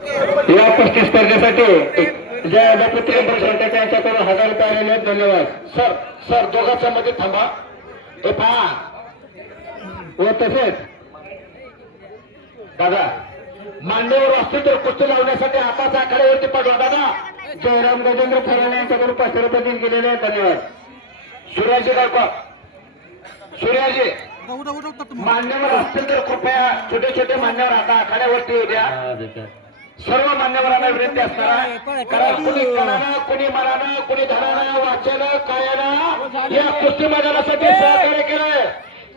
या कुस्ती स्पर्धेसाठी ज्या अध्यक्ष त्यांच्याकडून 1000 रुपये आलेले आहेत. धन्यवाद. सर सर दोघांच्या मध्ये थांबा. हे पहा व तसेच दादा मांडीवर असतील तर कुस्ती लावण्यासाठी हाताच्या आखाड्यावरती पडवा दादा. जयराम गजेंद्र थराणे यांच्याकडून 500 रुपये दिन केलेले आहेत. धन्यवाद. सूर्याजी गायकवाड सूर्याजी मान्यवर असतील तर कृपया छोटे छोटे मान्यवर आता आखाड्यावरती येऊ द्या. सर्व मान्यवरांना विनंती असणार आहे. कारण कुणी कणानं कुणी मनानं कुणी धनानं वाचनं कायानं या कुस्ती मैदानासाठी सहकार्य केलंय.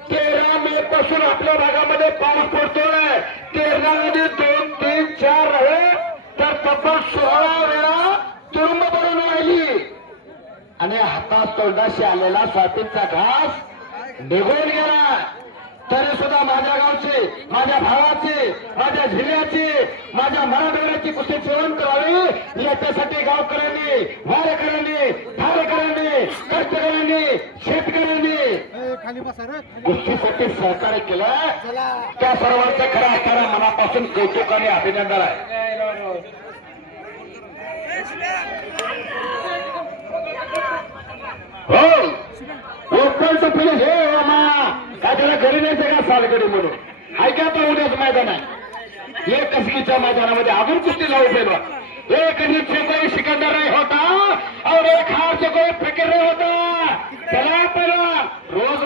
13 मे पासून आपल्या भागामध्ये पाऊस पडतोय. 13 मध्ये 2, 3, 4 रहे तर तब्बल 16 वेळा तुरुंब भरून राहिली आणि हातात तोंडाशी आलेला स्वातींचा घास निघून गेला. तरी सुद्धा माझ्या गावचे माझ्या भावाचे माझ्या जिल्ह्याचे माझ्या मराठवाड्याची कुस्ती सेवन करावी याच्यासाठी गावकऱ्यांनी वारेकऱ्यांनी ठाणेकरांनी कष्टकऱ्यांनी शेतकऱ्यांनी कुस्तीसाठी सहकार्य केलं. त्या सर्वांचं खरं असताना मनापासून कौतुक आणि अभिनंदन आहे. हो ओपन टू फिनिश हे काय त्याला घरी न्यायचं का सालगडी म्हणून ऐका तर उद्याच मैदान आहे. एक कसकीच्या मैदानामध्ये अजून कुस्ती लावू पेला. एक नीचे कोई सिकंदर नहीं होता और एक हार से कोई फिक्र नहीं होता. चला पहिला रोज